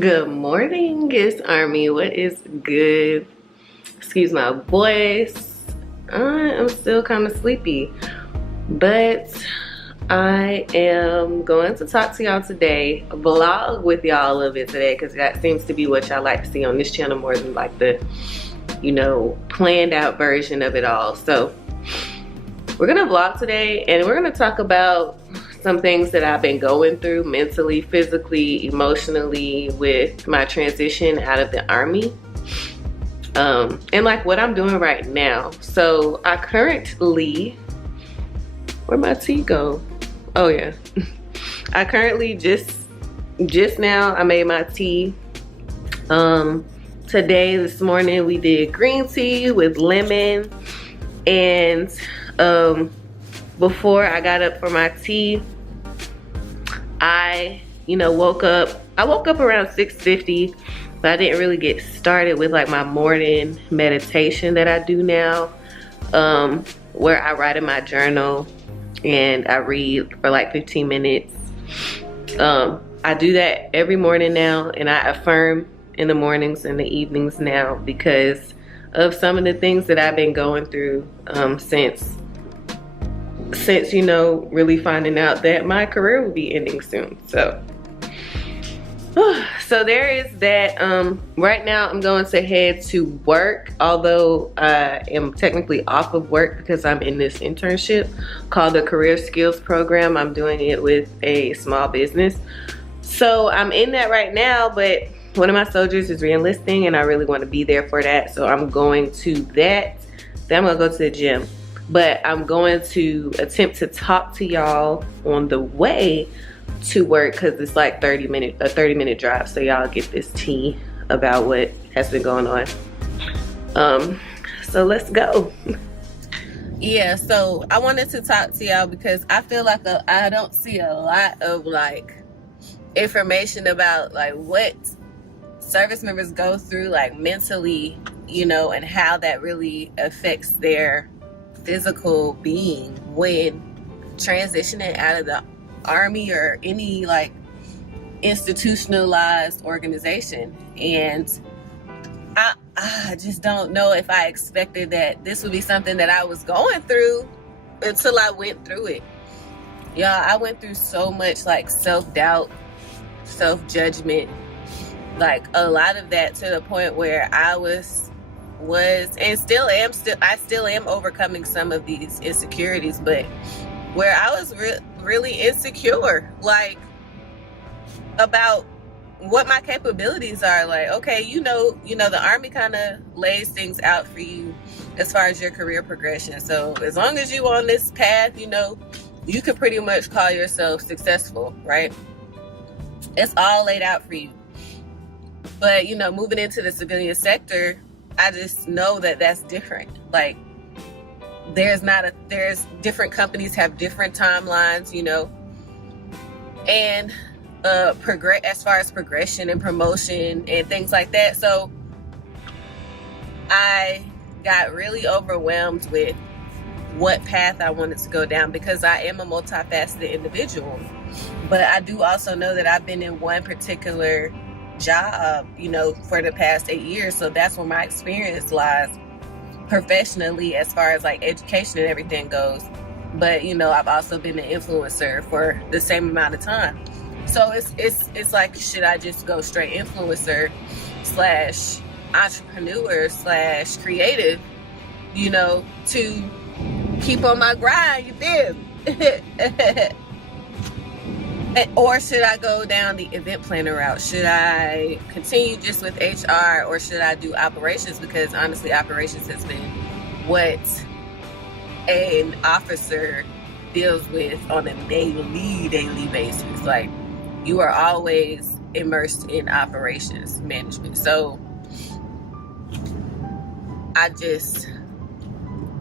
Good morning, it's Army. What is good? Excuse my voice. I am still kind of sleepy, but I am going to talk to y'all today, vlog with y'all a little bit today, because that seems to be what y'all like to see on this channel more than like the, planned out version of it all. So we're gonna vlog today and we're gonna talk about some things that I've been going through mentally, physically, emotionally with my transition out of the Army. And like what I'm doing right now. So I currently, where'd my tea go? Oh yeah. I currently just now I made my tea. This morning we did green tea with lemon, and before I got up for my tea, I woke up around 6:50, but I didn't really get started with like my morning meditation that I do now, where I write in my journal and I read for like 15 minutes. I do that every morning now, and I affirm in the mornings and the evenings now because of some of the things that I've been going through since really finding out that my career will be ending soon. So there is that. Right now I'm going to head to work, although I am technically off of work because I'm in this internship called the Career Skills Program. I'm doing it with a small business. So I'm in that right now, but one of my soldiers is re-enlisting and I really want to be there for that. So I'm going to that. Then I'm gonna go to the gym. But I'm going to attempt to talk to y'all on the way to work because it's like a 30-minute drive. So y'all get this tea about what has been going on. So let's go. Yeah, so I wanted to talk to y'all because I feel like I don't see a lot of like information about like what service members go through like mentally, and how that really affects their physical being when transitioning out of the Army or any like institutionalized organization. And I just don't know if I expected that this would be something that I was going through until I went through it. Y'all, I went through so much like self-doubt, self-judgment, like a lot of that, to the point where I was and I still am overcoming some of these insecurities, but where I was really insecure, like about what my capabilities are. Like, okay, the Army kind of lays things out for you as far as your career progression. So as long as you on this path, you can pretty much call yourself successful, right? It's all laid out for you. But moving into the civilian sector, I just know that that's different. Like there's different companies have different timelines, and as far as progression and promotion and things like that. So I got really overwhelmed with what path I wanted to go down because I am a multifaceted individual. But I do also know that I've been in one particular job, for the past 8 years. So that's where my experience lies professionally as far as like education and everything goes. But I've also been an influencer for the same amount of time. So it's like, should I just go straight influencer / entrepreneur / creative, to keep on my grind, you feel? Or should I go down the event planner route? Should I continue just with HR, or should I do operations? Because honestly, operations has been what an officer deals with on a daily basis. Like, you are always immersed in operations management. So I just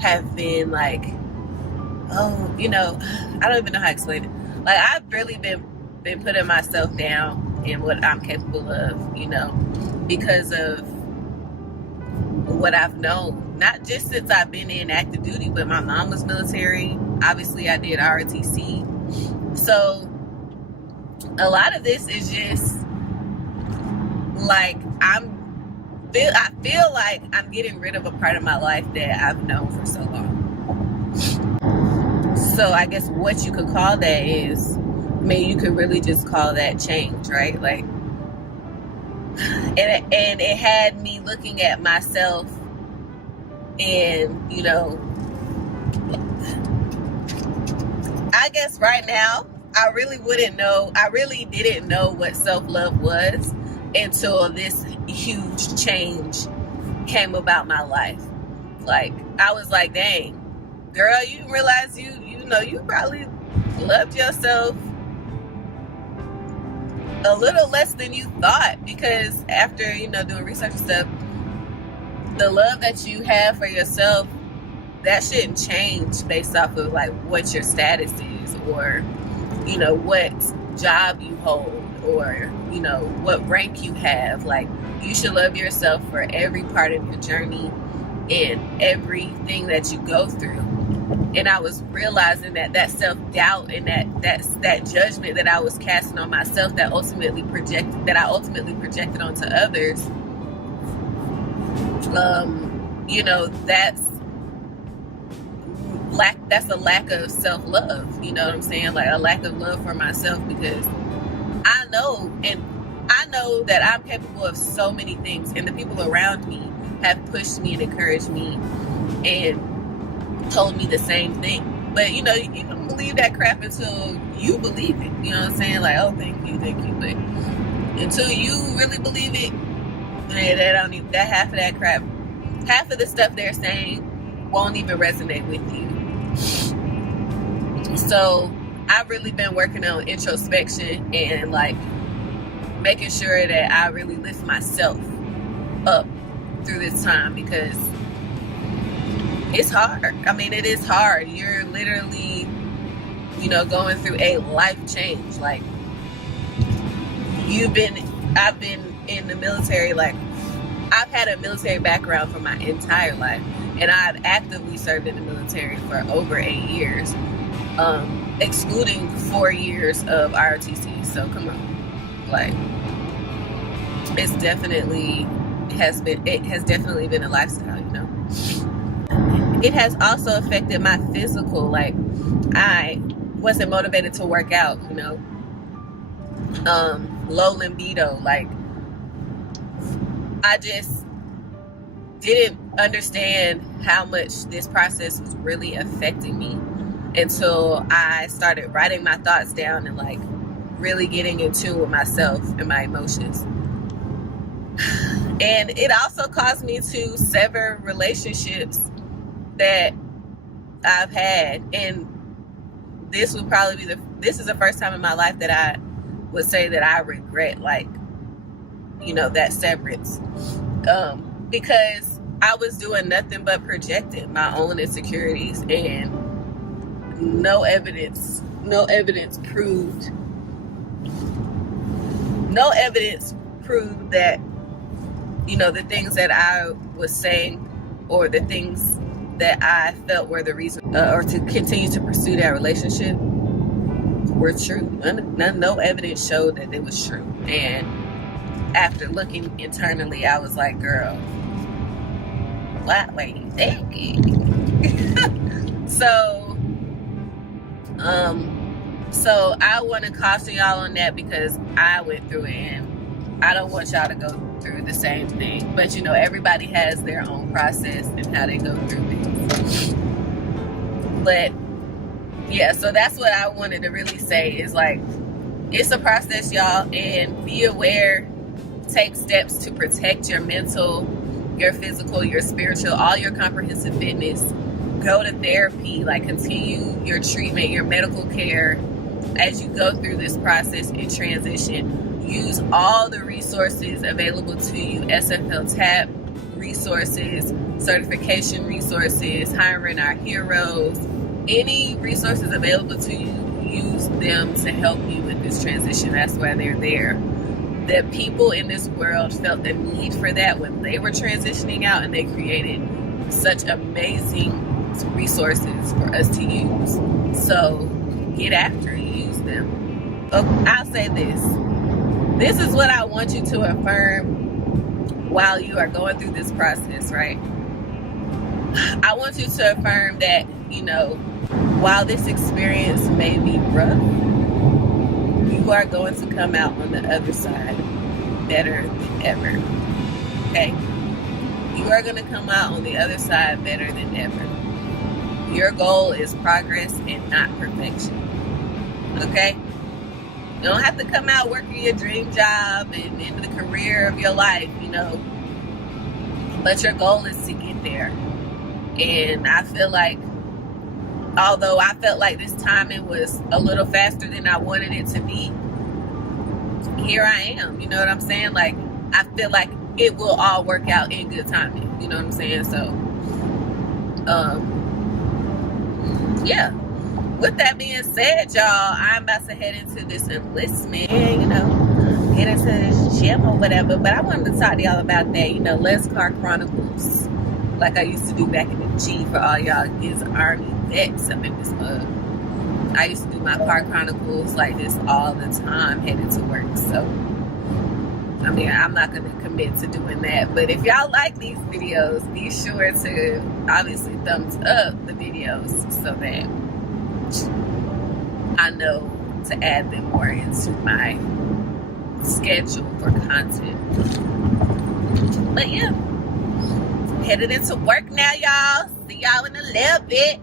have been like, I don't even know how to explain it. Like, I've really been putting myself down in what I'm capable of, because of what I've known. Not just since I've been in active duty, but my mom was military. Obviously, I did ROTC. So a lot of this is just like I feel like I'm getting rid of a part of my life that I've known for so long. So I guess what you could call that is, I mean, you could really just call that change, right? Like, and it had me looking at myself, and, you know, I guess right now, I really didn't know what self-love was until this huge change came about my life. Like, I was like, dang, girl, you realize you probably loved yourself a little less than you thought, because after, you know, doing research and stuff, the love that you have for yourself, that shouldn't change based off of like what your status is, or, you know, what job you hold, or, you know, what rank you have. Like, you should love yourself for every part of your journey and everything that you go through. And I was realizing that self-doubt and that judgment that I was casting on myself, that I ultimately projected onto others, you know, that's a lack of self-love. You know what I'm saying? Like, a lack of love for myself, because I know that I'm capable of so many things, and the people around me have pushed me and encouraged me and told me the same thing. But, you know, you don't believe that crap until you believe it. You know what I'm saying? Like, oh, thank you. But until you really believe it, that half of that crap, half of the stuff they're saying won't even resonate with you. So I've really been working on introspection and like making sure that I really lift myself up through this time, because it's hard. I mean, it is hard. You're literally, you know, going through a life change. Like, I've been in the military. Like, I've had a military background for my entire life, and I've actively served in the military for over 8 years, excluding 4 years of ROTC. So come on, like, it has definitely been a lifestyle, you know. It has also affected my physical. Like, I wasn't motivated to work out, you know. Low libido. Like, I just didn't understand how much this process was really affecting me until I started writing my thoughts down and like really getting in tune with myself and my emotions. And it also caused me to sever relationships that I've had, and this is the first time in my life that I would say that I regret, like, you know, that severance, because I was doing nothing but projecting my own insecurities, and no evidence proved that, you know, the things that I was saying or the things that I felt were the reason, or to continue to pursue that relationship, were true. No evidence showed that it was true. And after looking internally, I was like, girl, what were you thinking? So I want to caution y'all on that, because I went through it, and I don't want y'all to go through the same thing. But, you know, everybody has their own process and how they go through things. But yeah, so that's what I wanted to really say, is like, it's a process, y'all, and be aware. Take steps to protect your mental, your physical, your spiritual, all your comprehensive fitness. Go to therapy, like, continue your treatment, your medical care as you go through this process and transition. Use all the resources available to you, SFL TAP resources, certification resources, hiring our heroes, any resources available to you, use them to help you with this transition. That's why they're there. The people in this world felt the need for that when they were transitioning out, and they created such amazing resources for us to use. So get after it, use them. I'll say this. this is what I want you to affirm while you are going through this process, right? I want you to affirm that, you know, while this experience may be rough, you are going to come out on the other side better than ever. Okay? You are going to come out on the other side better than ever. Your goal is progress and not perfection. Okay? You don't have to come out working your dream job and in the career of your life, you know. But your goal is to get there. And I feel like, although I felt like this timing was a little faster than I wanted it to be, here I am. You know what I'm saying? Like, I feel like it will all work out in good timing. You know what I'm saying? So, yeah. With that being said, y'all, I'm about to head into this enlistment and, you know, get into this gym or whatever. But I wanted to talk to y'all about that, you know, Les Car Chronicles, like I used to do back in the G for all y'all is Army vets up in this mug. I used to do my car chronicles like this all the time headed to work. So, I mean, I'm not going to commit to doing that. But if y'all like these videos, be sure to obviously thumbs up the videos so that I know to add them more into my schedule for content. But yeah, headed into work now, y'all. See y'all in a little bit.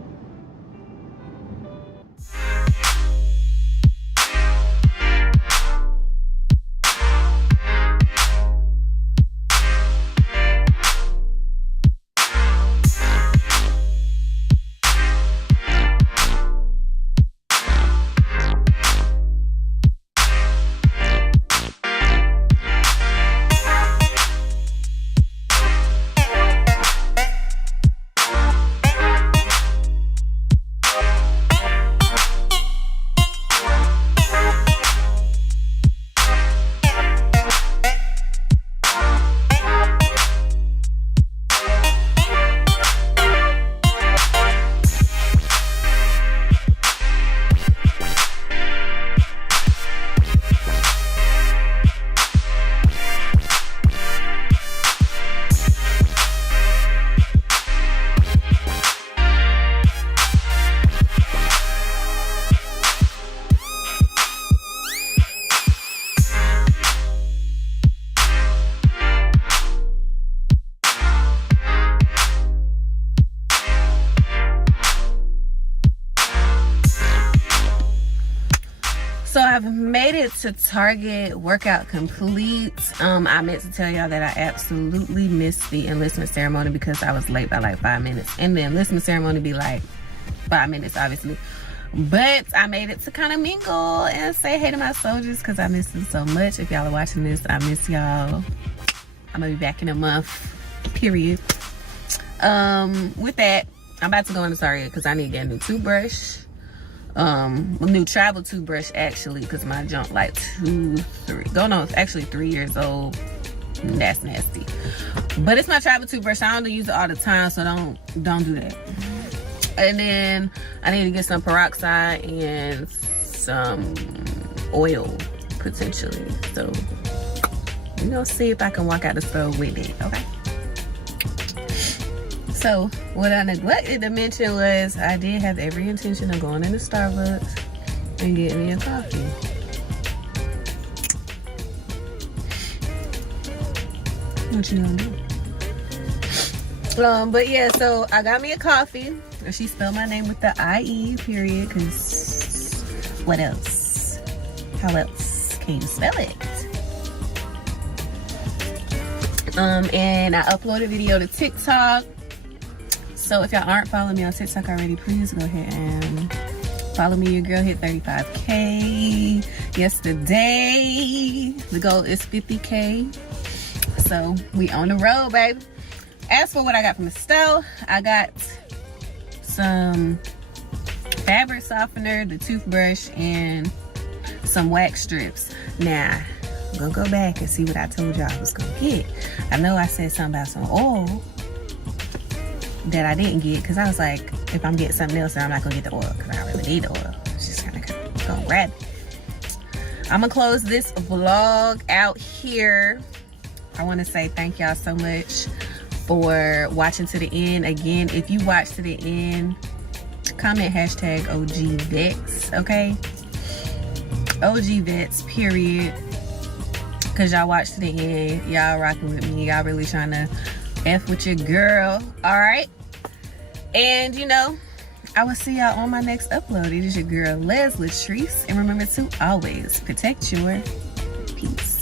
So I've made it to Target, workout complete. I meant to tell y'all that I absolutely missed the enlistment ceremony because I was late by like 5 minutes. And the enlistment ceremony be like 5 minutes, obviously. But I made it to kind of mingle and say hey to my soldiers because I miss them so much. If y'all are watching this, I miss y'all. I'm gonna be back in a month, period. With that, I'm about to go into Target because I need to get a new toothbrush. A new travel toothbrush actually, because my junk like 3 years old. That's nasty. But it's my travel toothbrush. I don't use it all the time, so don't do that. And then I need to get some peroxide and some oil potentially. So we're gonna see if I can walk out the store with it, okay? So what I neglected to mention was I did have every intention of going into Starbucks and getting me a coffee. What you gonna do? But yeah, so I got me a coffee. She spelled my name with the I-E, period, because what else? How else can you spell it? And I uploaded a video to TikTok. So if y'all aren't following me on TikTok already, please go ahead and follow me. Your girl hit 35K yesterday. The goal is 50K. So we on the road, baby. As for what I got from the store, I got some fabric softener, the toothbrush, and some wax strips. Now, I'm gonna go back and see what I told y'all I was gonna get. I know I said something about some oil that I didn't get because I was like, if I'm getting something else, then I'm not gonna get the oil because I don't really need the oil. It's just gonna go grab it. I'm gonna close this vlog out here. I want to say thank y'all so much for watching to the end. Again, if you watch to the end, comment hashtag OG Vets, okay? OG Vets, period. Because y'all watch to the end. Y'all rocking with me. Y'all really trying to F with your girl. Alright? And, you know, I will see y'all on my next upload. It is your girl, LATRICE. And remember to always protect your peace.